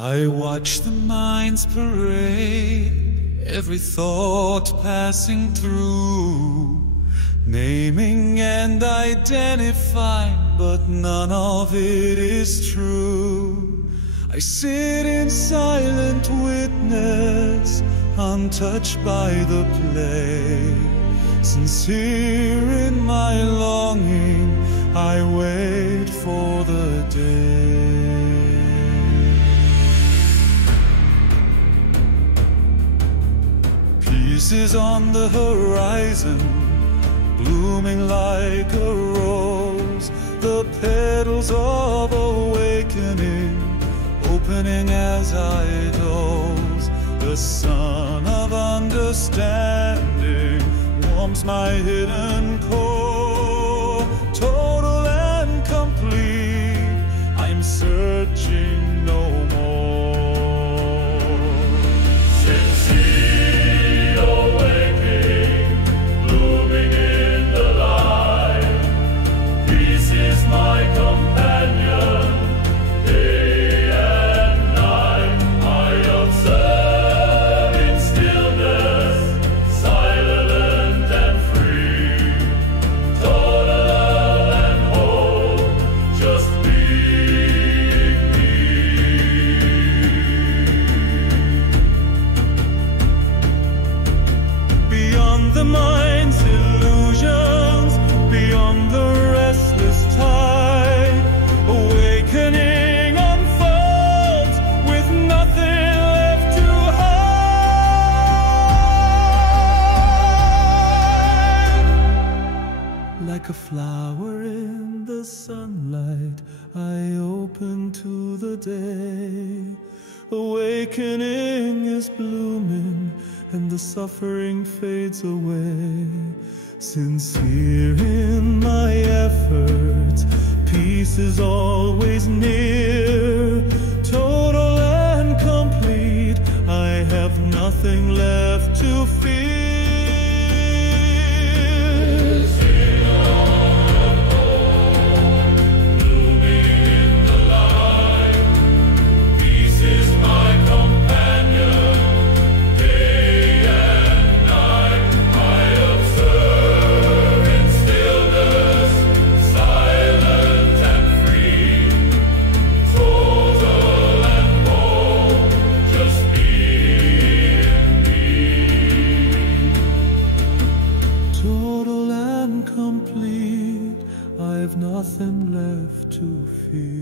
I watch the mind's parade, every thought passing through, naming and identifying, but none of it is true. I sit in silent witness, untouched by the play. Sincere in my longing, I wait for the day. Peace is on the horizon, blooming like a rose. The petals of awakening, opening as I doze. The sun of understanding warms my hidden core. Total and complete, I'm searching no more. Sincere awakening, blooming in the light. Peace is my companion, day and night. I observe in stillness, silent and free. Total love and hope, just being me. Beyond the mind's illusions, beyond the restless tide, awakening unfolds with nothing left to hide. Like a flower in the sunlight, I open to the day. Awakening is blooming, and the suffering fades away. Sincere in my efforts, peace is always near. Total and complete, I have nothing left to fear. Blooming in the light, peace is my companion, day and night. I observe in stillness, silent and free. Total and whole, just being me. Total and complete, I've nothing left to fear.